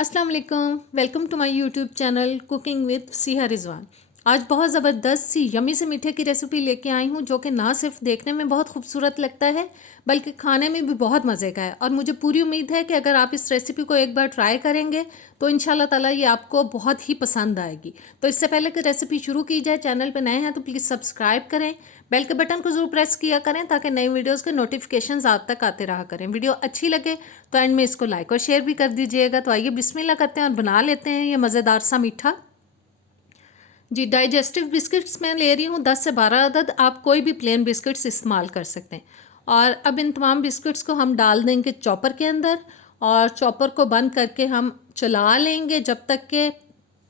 अस्सलाम वालेकुम, welcome to my YouTube channel cooking with Siha Rizwan. आज बहुत ज़बरदस्त सी यमी से मीठे की रेसिपी लेके आई हूँ जो कि ना सिर्फ देखने में बहुत खूबसूरत लगता है बल्कि खाने में भी बहुत मज़े का है। और मुझे पूरी उम्मीद है कि अगर आप इस रेसिपी को एक बार ट्राई करेंगे तो इंशाल्लाह ताला ये आपको बहुत ही पसंद आएगी। तो इससे पहले कि रेसिपी शुरू की जाए, चैनल पर नए हैं तो प्लीज़ सब्सक्राइब करें, बेल के बटन को ज़रूर प्रेस किया करें ताकि नई वीडियोज़ के नोटिफिकेशन आप तक आते रहा करें। वीडियो अच्छी लगे तो एंड में इसको लाइक और शेयर भी कर दीजिएगा। तो आइए बिस्मिल्लाह करते हैं और बना लेते हैं ये मज़ेदार सा मीठा। जी, डाइजेस्टिव बिस्किट्स मैं ले रही हूँ 10 से 12 अदद। आप कोई भी प्लेन बिस्किट्स इस्तेमाल कर सकते हैं। और अब इन तमाम बिस्किट्स को हम डाल देंगे चॉपर के अंदर और चॉपर को बंद करके हम चला लेंगे जब तक के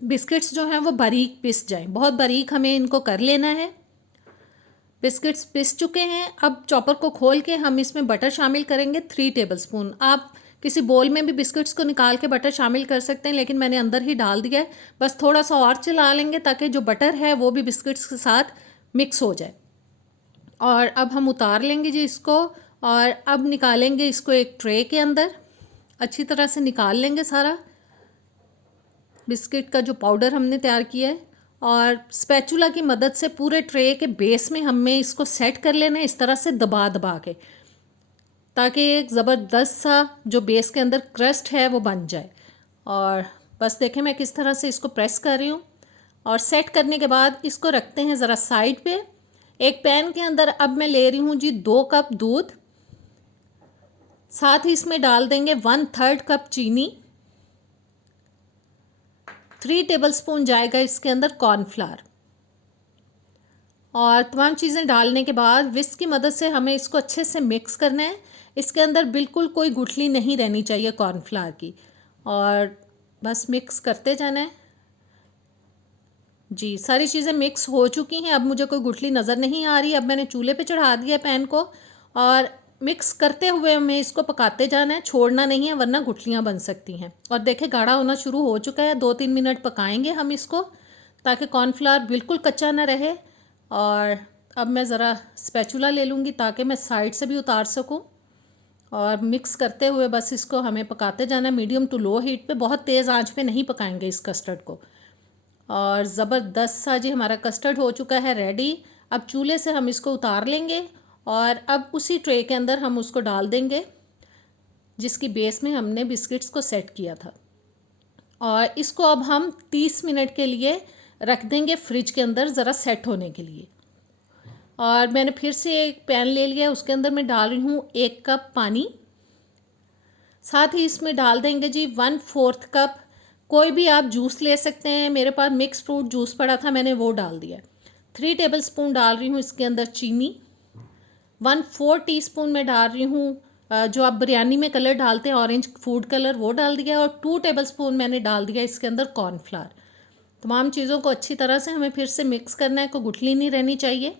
बिस्किट्स जो हैं वो बारीक पिस जाएं। बहुत बारीक हमें इनको कर लेना है। बिस्किट्स पिस चुके हैं। अब चॉपर को खोल के हम इसमें बटर शामिल करेंगे 3 टेबलस्पून। आप किसी बोल में भी बिस्किट्स को निकाल के बटर शामिल कर सकते हैं, लेकिन मैंने अंदर ही डाल दिया है। बस थोड़ा सा और चला लेंगे ताकि जो बटर है वो भी बिस्किट्स के साथ मिक्स हो जाए। और अब हम उतार लेंगे जी इसको। और अब निकालेंगे इसको एक ट्रे के अंदर। अच्छी तरह से निकाल लेंगे सारा बिस्किट का जो पाउडर हमने तैयार किया है। और स्पैचुला की मदद से पूरे ट्रे के बेस में हमें इसको सेट कर लेना है, इस तरह से दबा दबा के, ताकि एक ज़बरदस्त सा जो बेस के अंदर क्रस्ट है वो बन जाए। और बस देखें मैं किस तरह से इसको प्रेस कर रही हूँ। और सेट करने के बाद इसको रखते हैं ज़रा साइड पे। एक पैन के अंदर अब मैं ले रही हूँ जी 2 कप दूध, साथ ही इसमें डाल देंगे 1/3 कप चीनी, 3 टेबलस्पून जाएगा इसके अंदर कॉर्नफ्लावर। और तमाम चीज़ें डालने के बाद विस्क की मदद से हमें इसको अच्छे से मिक्स करना है। इसके अंदर बिल्कुल कोई गुठली नहीं रहनी चाहिए कॉर्नफ्लावर की। और बस मिक्स करते जाना है। जी, सारी चीज़ें मिक्स हो चुकी हैं। अब मुझे कोई गुठली नज़र नहीं आ रही। अब मैंने चूल्हे पे चढ़ा दिया पैन को और मिक्स करते हुए हमें इसको पकाते जाना है, छोड़ना नहीं है वरना गुठलियाँ बन सकती हैं। और देखें गाढ़ा होना शुरू हो चुका है। 2-3 मिनट पकाएंगे हम इसको ताकि कॉर्नफ्लावर बिल्कुल कच्चा ना रहे। और अब मैं ज़रा स्पैचुला ले लूँगी ताकि मैं साइड से भी उतार सकूँ। और मिक्स करते हुए बस इसको हमें पकाते जाना है मीडियम टू लो हीट पे। बहुत तेज़ आंच पे नहीं पकाएंगे इस कस्टर्ड को। और ज़बरदस्त सा जी हमारा कस्टर्ड हो चुका है रेडी। अब चूल्हे से हम इसको उतार लेंगे और अब उसी ट्रे के अंदर हम उसको डाल देंगे जिसकी बेस में हमने बिस्किट्स को सेट किया था। और इसको अब हम 30 मिनट के लिए रख देंगे फ्रिज के अंदर ज़रा सेट होने के लिए। और मैंने फिर से एक पैन ले लिया, उसके अंदर मैं डाल रही हूँ 1 कप पानी। साथ ही इसमें डाल देंगे जी 1/4 कप, कोई भी आप जूस ले सकते हैं। मेरे पास मिक्स फ्रूट जूस पड़ा था, मैंने वो डाल दिया। 3 टेबलस्पून डाल रही हूँ इसके अंदर चीनी। 1/4 टीस्पून में डाल रही हूँ जो आप बिरयानी में कलर डालते हैं ऑरेंज फूड कलर, वो डाल दिया। और 2 टेबलस्पून मैंने डाल दिया इसके अंदर कॉर्नफ्लावर। तमाम चीज़ों को अच्छी तरह से हमें फिर से मिक्स करना है, कोई गुठली नहीं रहनी चाहिए।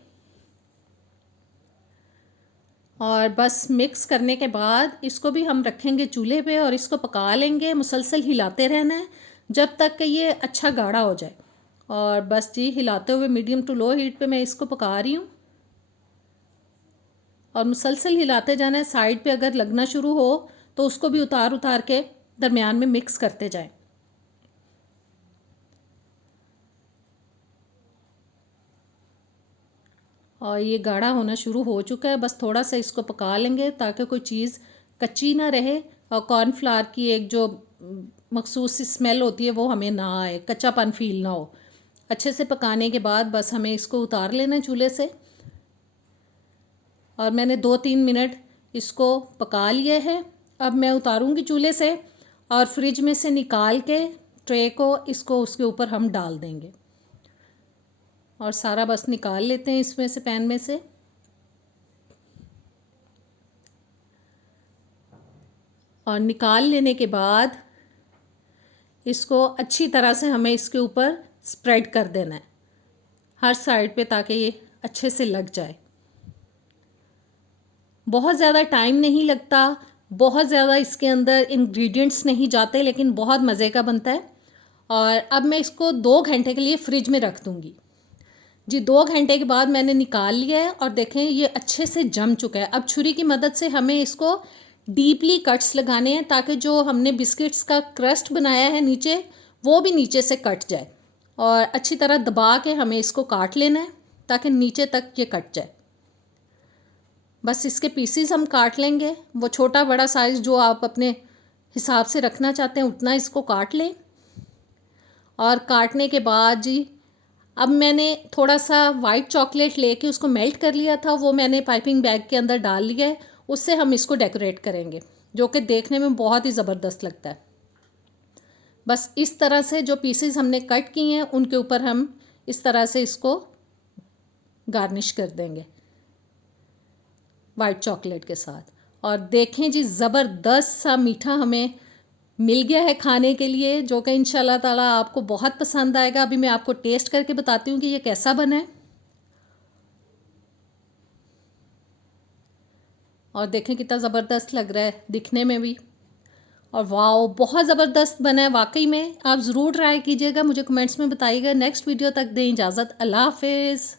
और बस मिक्स करने के बाद इसको भी हम रखेंगे चूल्हे पे और इसको पका लेंगे। मुसलसल हिलाते रहना है जब तक कि ये अच्छा गाढ़ा हो जाए। और बस जी हिलाते हुए मीडियम टू लो हीट पे मैं इसको पका रही हूँ। और मुसलसल हिलाते जाना है। साइड पे अगर लगना शुरू हो तो उसको भी उतार उतार के दरमियान में मिक्स करते जाएं। और ये गाढ़ा होना शुरू हो चुका है। बस थोड़ा सा इसको पका लेंगे ताकि कोई चीज़ कच्ची ना रहे और कॉर्नफ्लावर की एक जो मखसूस स्मेल होती है वो हमें ना आए, कच्चापन फील ना हो। अच्छे से पकाने के बाद बस हमें इसको उतार लेना है चूल्हे से। और मैंने 2-3 मिनट इसको पका लिया है। अब मैं उतारूँगी चूल्हे से और फ्रिज में से निकाल के ट्रे को इसको उसके ऊपर हम डाल देंगे। और सारा बस निकाल लेते हैं इसमें से, पैन में से। और निकाल लेने के बाद इसको अच्छी तरह से हमें इसके ऊपर स्प्रेड कर देना है हर साइड पे ताकि ये अच्छे से लग जाए। बहुत ज़्यादा टाइम नहीं लगता, बहुत ज़्यादा इसके अंदर इंग्रेडिएंट्स नहीं जाते, लेकिन बहुत मज़े का बनता है। और अब मैं इसको 2 घंटे के लिए फ़्रिज में रख दूँगी। जी 2 घंटे के बाद मैंने निकाल लिया है और देखें ये अच्छे से जम चुका है। अब छुरी की मदद से हमें इसको डीपली कट्स लगाने हैं ताकि जो हमने बिस्किट्स का क्रस्ट बनाया है नीचे, वो भी नीचे से कट जाए। और अच्छी तरह दबा के हमें इसको काट लेना है ताकि नीचे तक ये कट जाए। बस इसके पीसीज हम काट लेंगे, वो छोटा बड़ा साइज़ जो आप अपने हिसाब से रखना चाहते हैं उतना इसको काट लें। और काटने के बाद जी, अब मैंने थोड़ा सा वाइट चॉकलेट लेके उसको मेल्ट कर लिया था, वो मैंने पाइपिंग बैग के अंदर डाल लिया है। उससे हम इसको डेकोरेट करेंगे, जो कि देखने में बहुत ही ज़बरदस्त लगता है। बस इस तरह से जो पीसेस हमने कट किए हैं उनके ऊपर हम इस तरह से इसको गार्निश कर देंगे वाइट चॉकलेट के साथ। और देखें जी, ज़बरदस्त सा मीठा हमें मिल गया है खाने के लिए, जो कि इंशाल्लाह ताला आपको बहुत पसंद आएगा। अभी मैं आपको टेस्ट करके बताती हूँ कि ये कैसा बना है। और देखें कितना ज़बरदस्त लग रहा है दिखने में भी। और वाओ, बहुत ज़बरदस्त बना है वाकई में। आप ज़रूर ट्राई कीजिएगा, मुझे कमेंट्स में बताइएगा। नेक्स्ट वीडियो तक दें इजाज़त। अल्लाह हाफिज़।